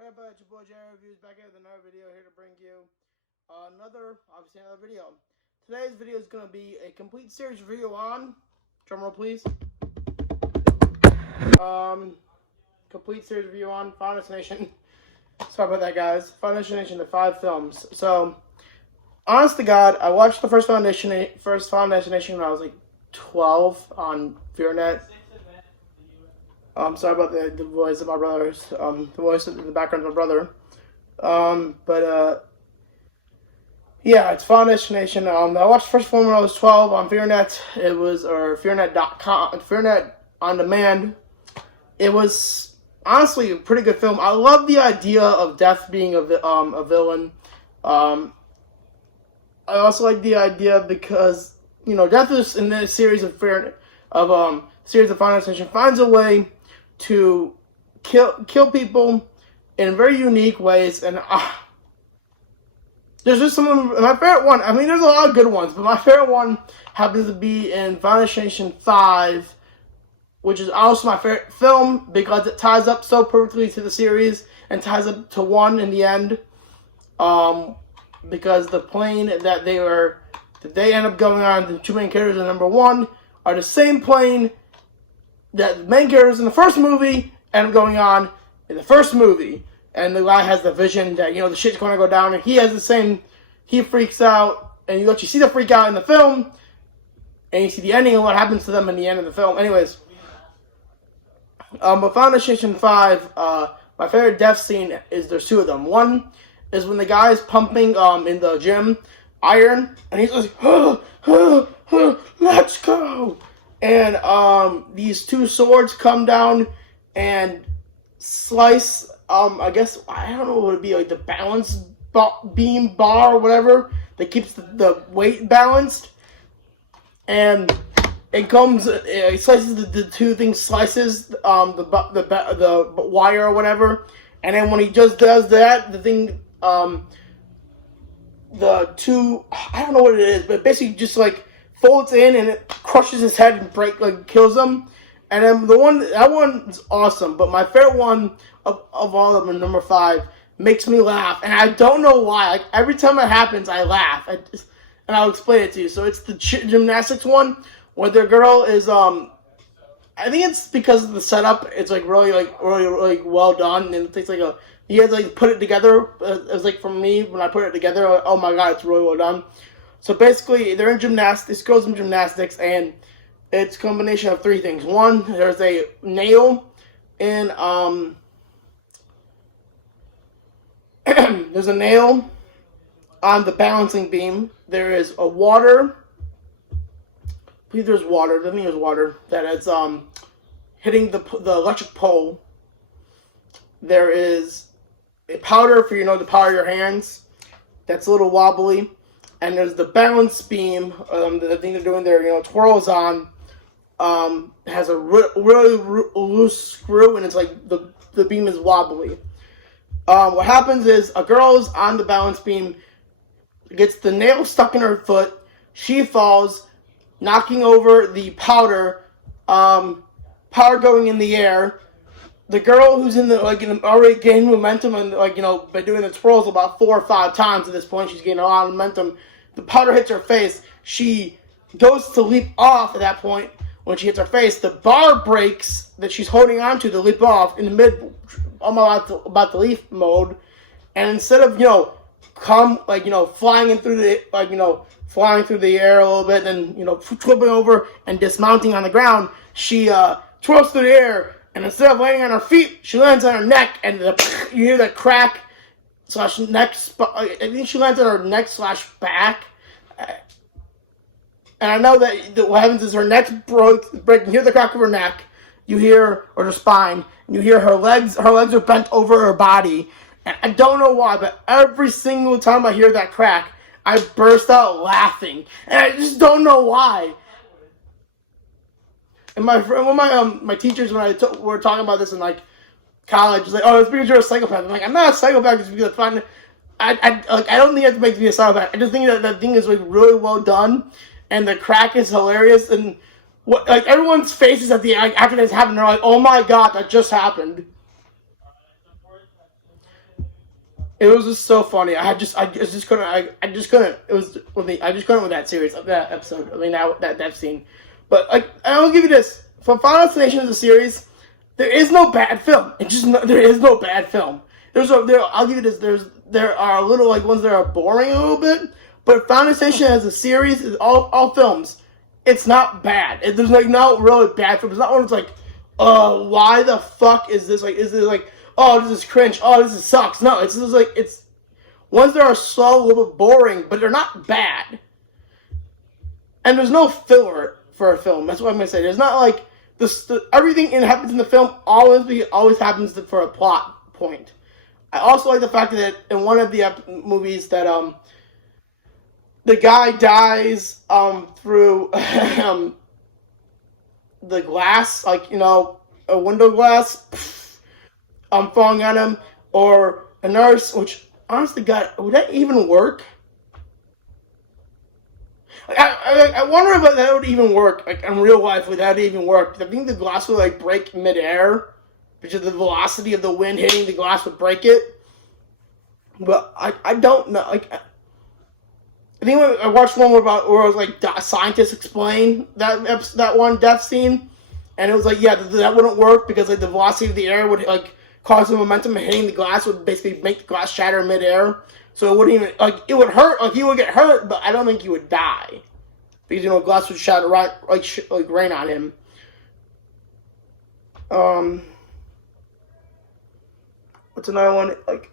Alright, but it's your boy Jerry Reviews back here with another video here to bring you another video. Today's video is going to be a complete series review on, drumroll please, complete series review on Final Destination. Sorry about that, guys. Final Destination, the 5 films. So, honest to God, I watched the first Final Destination when I was like 12 on FearNet. I'm sorry about the voice of my brothers. The voice in the background of my brother. Yeah, it's Final Destination. I watched the first one when I was 12 on FearNet. It was, or FearNet.com, FearNet on demand. It was honestly a pretty good film. I love the idea of Death being a villain. I also like the idea because, you know, Death is in this series of Final Destination finds a way to kill people in very unique ways, and there's just some of my favorite one. I mean, there's a lot of good ones, but my favorite one happens to be in Final Destination 5, which is also my favorite film because it ties up so perfectly to the series and ties up to 1 in the end. Because the plane that they end up going on, the 2 main characters in number 1 are the same plane that the main characters in the first movie end up going on in the first movie. And the guy has the vision that, you know, the shit's going to go down, and he has the same, he freaks out, and you actually see the freak out in the film, and you see the ending and what happens to them in the end of the film. Anyways, but Final Destination 5, my favorite death scene is, there's 2 of them. One is when the guy is pumping in the gym iron, and he's like, let's go! And these 2 swords come down and slice, I guess, I don't know what it would be, like the balance beam bar or whatever that keeps the weight balanced. And it slices the 2 things, slices the wire or whatever. And then when he just does that, the thing, the 2, I don't know what it is, but basically just like folds in and it crushes his head and kills him. And then that one's awesome. But my favorite one of all of them, number 5, makes me laugh, and I don't know why. Like, every time it happens, I laugh. And I'll explain it to you. So it's the gymnastics one where the girl is I think it's because of the setup. It's like really well done, and it takes like you guys like put it together. It was like, for me, when I put it together, oh my god, it's really well done. So basically, they're in gymnastics. This girl's in gymnastics, and it's a combination of 3 things. One, there's a nail in there's a nail on the balancing beam. There is a water. I believe there's water. I think there's water that is hitting the electric pole. There is a powder for, you know, to power your hands. That's a little wobbly. And there's the balance beam, the thing they're doing there, you know, twirls on. Has a really loose screw, and it's like the beam is wobbly. What happens is a girl is on the balance beam, gets the nail stuck in her foot. She falls, knocking over the powder. Powder going in the air. The girl who's already gaining momentum and, like, you know, by doing the twirls about 4 or 5 times at this point, she's gaining a lot of momentum. The powder hits her face. She goes to leap off at that point. When she hits her face, the bar breaks that she's holding onto to leap off in the mid, about to leap mode. And instead of, you know, flying through the air a little bit, and, you know, flipping over and dismounting on the ground, she twirls through the air, and instead of landing on her feet, she lands on her neck, and you hear that crack / neck. I think she lands on her neck / back. And I know that what happens is her neck's break. You hear the crack of her neck. you hear, or her spine, and you hear her legs are bent over her body. And I don't know why, but every single time I hear that crack, I burst out laughing. And I just don't know why. And my teachers, when were talking about this in like college, was like, oh, it's because you're a psychopath. I'm like, I'm not a psychopath just because I don't think it makes me a psychopath. I just think that thing is like really well done, and the crack is hilarious, and what like everyone's faces at the after this happened, they're like, oh my god, that just happened. It was just so funny. I just couldn't. I just couldn't. It was with me. I just couldn't with that series, that episode. I mean that scene. But like, I'll give you this: for Final Destination as a series, there is no bad film. There is no bad film. I'll give you this. There are a little like ones that are boring a little bit, but Final Destination as a series is all films. It's not bad. There's like not really bad films. It's not one that's like, why the fuck is this? Like, is it like, oh, this is cringe. Oh, this sucks. No, it's just like it's ones that are slow, a little bit boring, but they're not bad. And there's no filler for a film. That's what I'm gonna say. There's not like everything that happens in the film always happens for a plot point. I also like the fact that in one of the movies that the guy dies through the glass, like a window glass, falling on him, or a nurse. Which honestly, God, would that even work? I wonder if that would even work, like in real life. Would that even work? I think the glass would like break midair because the velocity of the wind hitting the glass would break it. But I don't know. Like I think I watched one where it was like scientists explain that one death scene, and it was like, yeah, that wouldn't work because like the velocity of the air would like cause the momentum of hitting the glass would basically make the glass shatter midair. So it wouldn't even like it would hurt. Like he would get hurt, but I don't think he would die because glass would shatter right like rain on him. What's another one? Like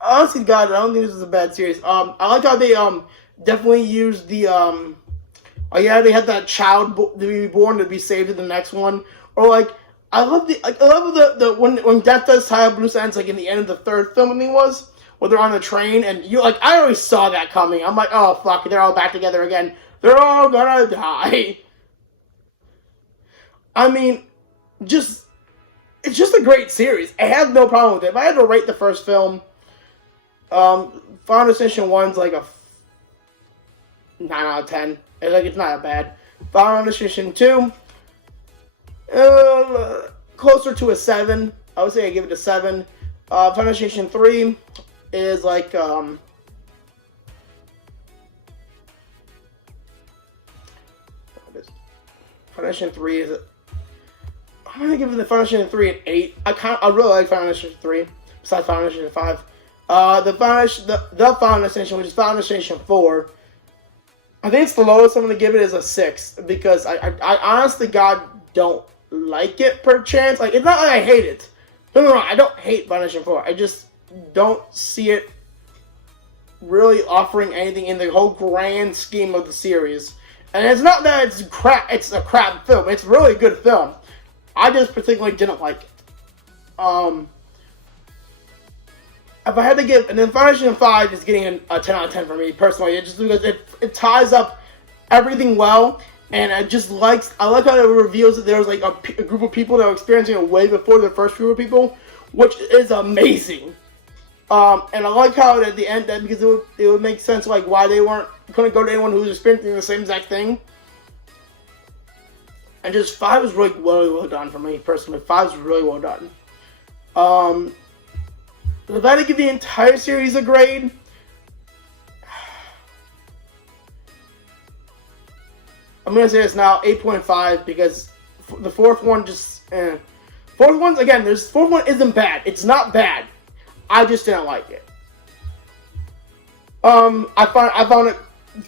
honestly, God, I don't think this is a bad series. I like how they definitely used the oh yeah, they had that child to be born to be saved in the next one, or like I love the when death does tie up loose ends, like in the end of the third film, I think it was, where they're on the train, and you like I always saw that coming. I'm like, oh fuck, they're all back together again. They're all gonna die. I mean, it's just a great series. I have no problem with it. If I had to rate the first film, Final Destination 1's like a 9 out of 10. It's not that bad. Final Destination 2, closer to a 7. I would say I give it a 7. Final Destination 3 is like Final Destination 3 is I'm gonna give it the Final Destination 3 an 8. I really like Final Destination 3 besides Final Destination 5. The Final Destination, which is Final Destination 4, I think it's the lowest I'm going to give it is a 6 because I honestly, God, don't like it per chance. Like, it's not like I hate it. No, I don't hate Final Destination 4. I just don't see it really offering anything in the whole grand scheme of the series. And it's not that it's a crap film. It's a really good film. I just particularly didn't like it. If I had to give, and then Final Destination 5 is getting a 10 out of 10 for me personally, just because it ties up everything well, and I like how it reveals that there was like a group of people that were experiencing it way before the first group of people, which is amazing. And I like how at the end, that because it would make sense like why they couldn't go to anyone who was experiencing the same exact thing. And just 5 is really well done for me personally. 5 is really well done. If I had to give the entire series a grade, I'm gonna say it's now 8.5 because the fourth one fourth one isn't bad. It's not bad. I just didn't like it. I found it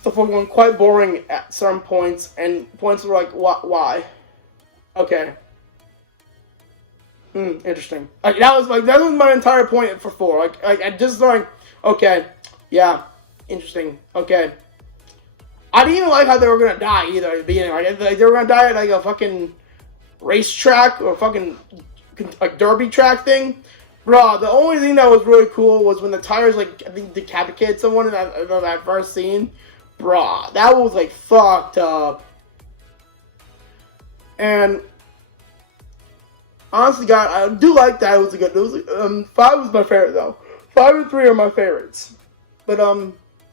the fourth one quite boring at some points, and points were like, why? Okay. Interesting. Like that was my entire point for 4. Like I just okay, yeah, interesting. Okay. I didn't even like how they were gonna die either at the beginning. Like they were gonna die at like a fucking racetrack or fucking a derby track thing. Bro, the only thing that was really cool was when the tires, like, I think decapitated someone in that first scene. Bro, that was, like, fucked up. And honestly, God, I do like that. It was a good. It was 5 was my favorite though. 5 and 3 are my favorites. But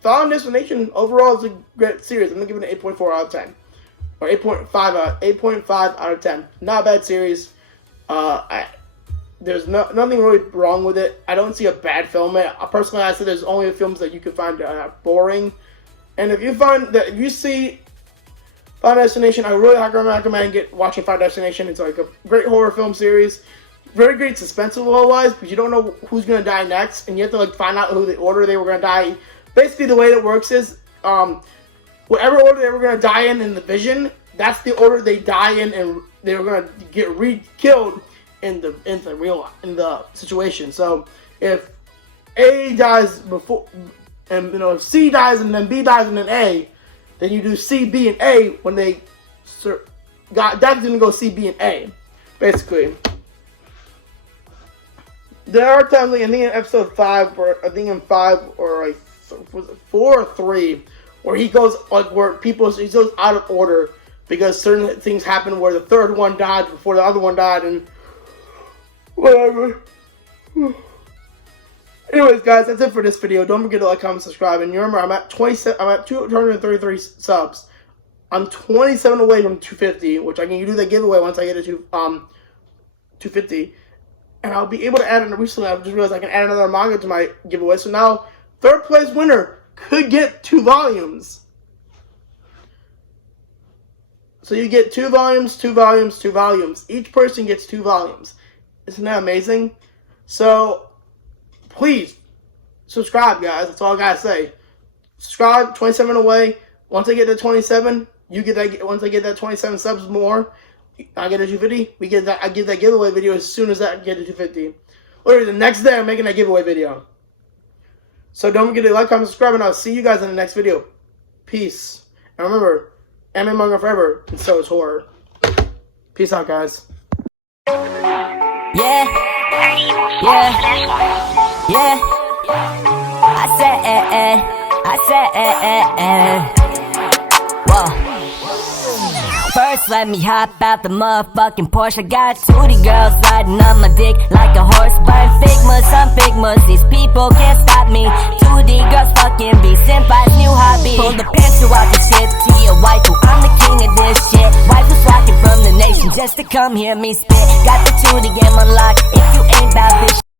Final Destination overall is a great series. I'm gonna give it an 8.4 out of 10, or 8.5 out of 10. Not a bad series. There's nothing really wrong with it. I don't see a bad film. Personally, I said there's only films that you can find boring. And if you see Final Destination, I really recommend watching Final Destination. It's like a great horror film series, very great suspenseful wise, because you don't know who's gonna die next, and you have to like find out who the order they were gonna die. Basically, the way it works is, whatever order they were gonna die in the vision, that's the order they die in, and they were gonna get killed in the situation. So if A dies before, and if C dies and then B dies and then A, then you do C, B, and A when they that's gonna go C, B, and A, basically. There are times, like I think in episode 5, or I think in 5 or like was it 4 or 3, where he goes like he goes out of order because certain things happen where the third one died before the other one died and whatever. Anyways, guys, that's it for this video. Don't forget to like, comment, subscribe, and you remember I'm at 233 subs. I'm 27 away from 250, which I can do the giveaway once I get to 250, and I'll be able to add. Recently, I just realized I can add another manga to my giveaway. So now, third place winner could get 2 volumes. So you get 2 volumes, 2 volumes, 2 volumes. Each person gets 2 volumes. Isn't that amazing? So please subscribe, guys. That's all I gotta say. Subscribe. 27 away. Once I get to 27, you get that. Once I get that 27 subs more, I get a 250. We get that. I give that giveaway video as soon as I get to 250. Literally the next day, I'm making that giveaway video. So don't forget to like, comment, subscribe, and I'll see you guys in the next video. Peace. And remember, anime manga forever, and so is horror. Peace out, guys. Yeah, I said, whoa. First, let me hop out the motherfucking Porsche. I got 2D girls riding on my dick like a horse. Burn figmas on figmas, these people can't stop me. 2D girls fucking be senpai's new hobby. Pull the pants to watch the shit to your waifu. I'm the king of this shit. Waifu's rocking from the nation just to come hear me spit. Got the 2D game unlocked.